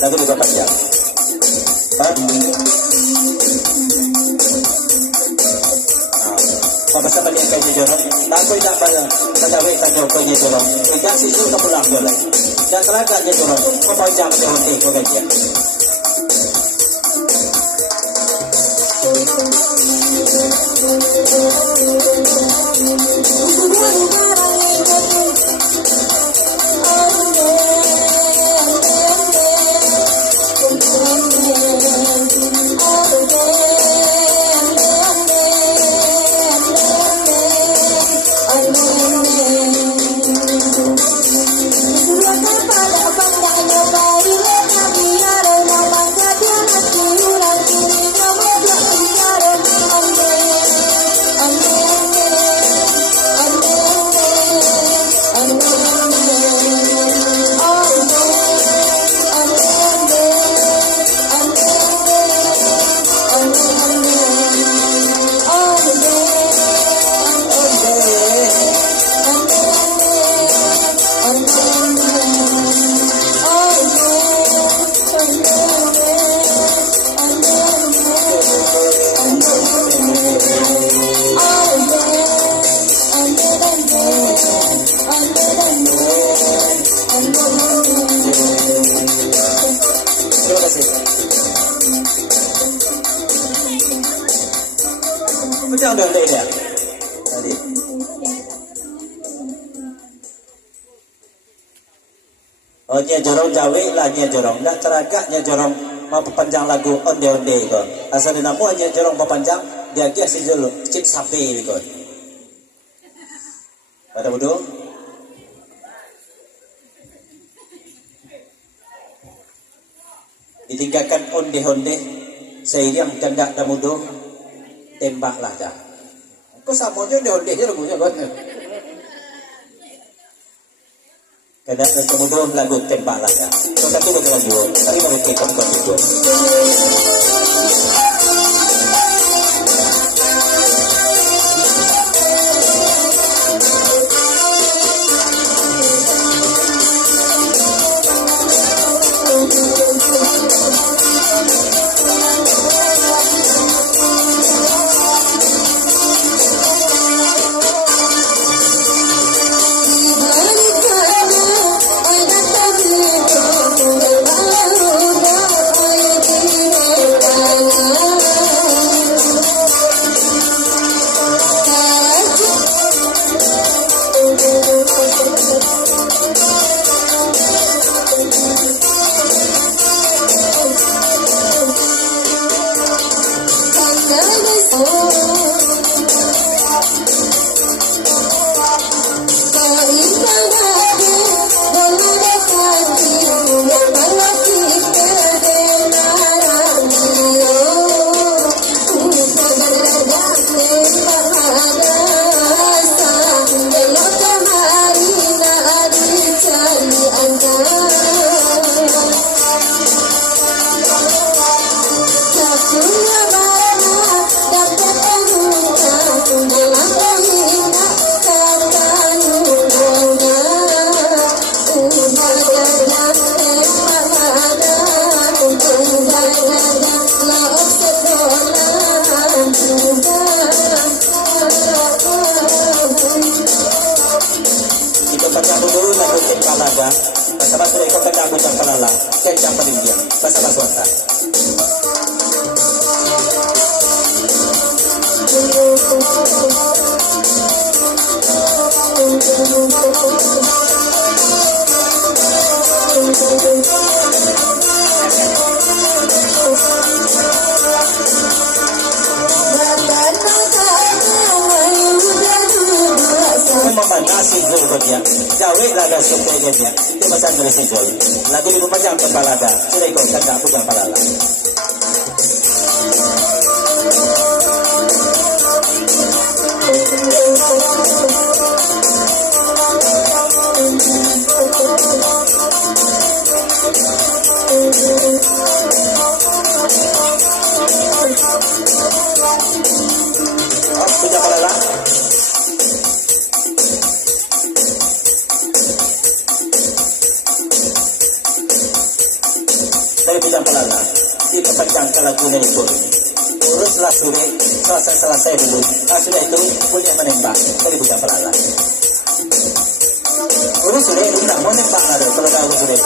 Lagu juga panjang. Basta balik kayo jorong. Takoy na pala kagawi tayo ko ni jorong. Ika sisul ka pulang jorong. Dan talaga ni jorong. Kapajang ko honte ko ganyan. Macam dah ada dia. Tadi. Oh, nya jorong jawi lah nya jorong. Nak ceragak nya jorong mau panjang lagu onde-onde ko. Asal dia nama nya jorong panjang dia dia si jolo cip sapi ko. Pada bodoh. Ditinggalkan onde-onde seiring kendak damudo tembaklah dah. Kau sama je onde je lagunya kan. Kendak damudo lagu tembaklah dah. Kau satu betul lagu. Tapi mereka kau itu. dia. Jawi lada suka dia. Dia pasang dari sejol. Lagu di panjang kepala dah. Sudah ikut kata aku jangan kepala lah. Punya kepala lah. Dari punya kepala lah. Diperpanjangkan lagu ini pun. Uruslah suri, selesai dulu. Sudah itu punya menembak dari punya kepala lah. Urus suri, tidak mau nembak ada kalau dah urus suri.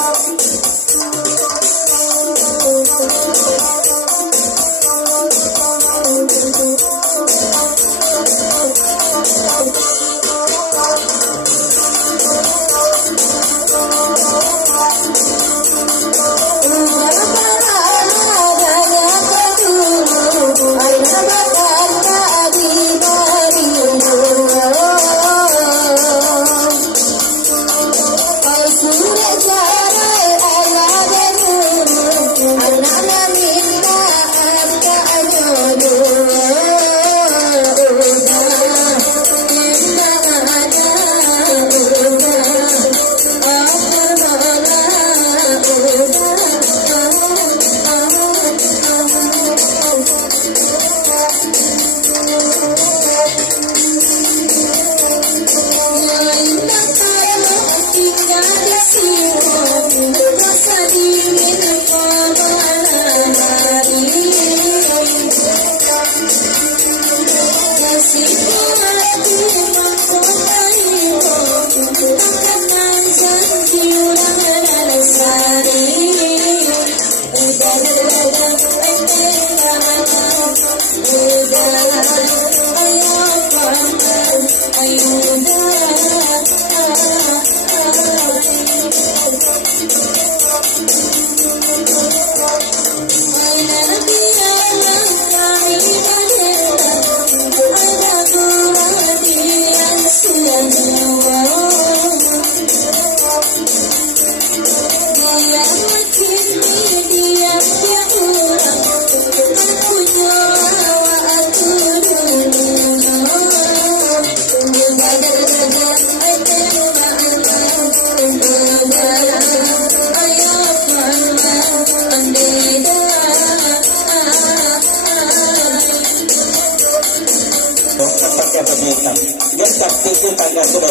Dia tak pikir tangga sudah.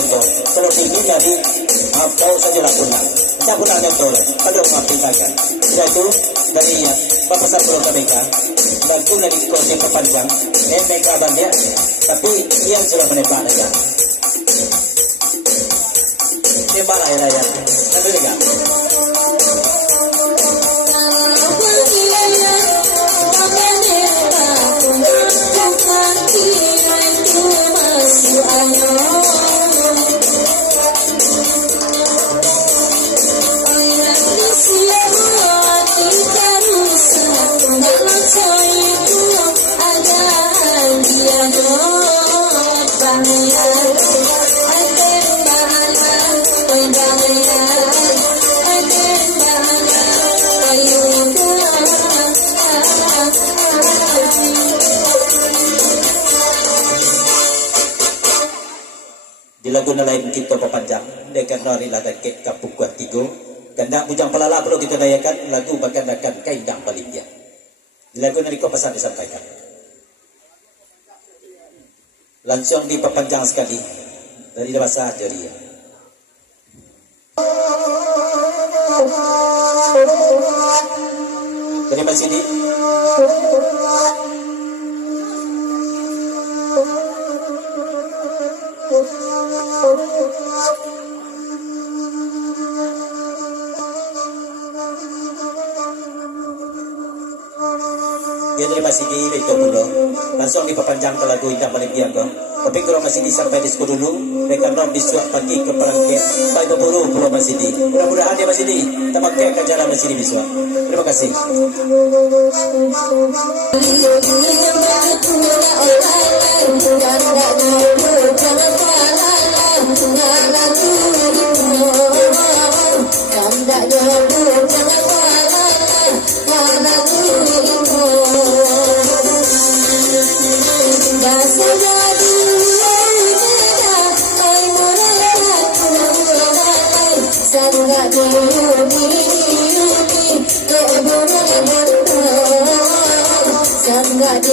Kalau tinggi jadi bau saja lakukan. Saya pun ada tu. Ada orang tinggalkan. Yaitu dari Bapak Sabro KBK lagu dari kursi perpanjang. Mereka banyak, tapi dia sudah menembak saja. Tembak lah ya. Nanti dengar. Lagu na lain kita perpanjang dengan nari laga kek kapuk kuat tigo kandak bujang pelala perlu kita dayakan lagu bahkan akan kaindang balik dia lagu nari ko pesan disampaikan langsung diperpanjang sekali dari bahasa Jaria. Terima kasih. Dia terima kasih itu dulu. Langsung diperpanjang ke lagu Indah Balik Dia kau. Tapi kalau masih sampai di sekolah dulu, mereka nom disuap pagi ke perangkat. Baik berburu pulau masih di. Mudah-mudahan dia masih di. Tamaknya akan jalan masih di bisuap. Terima kasih. Sangat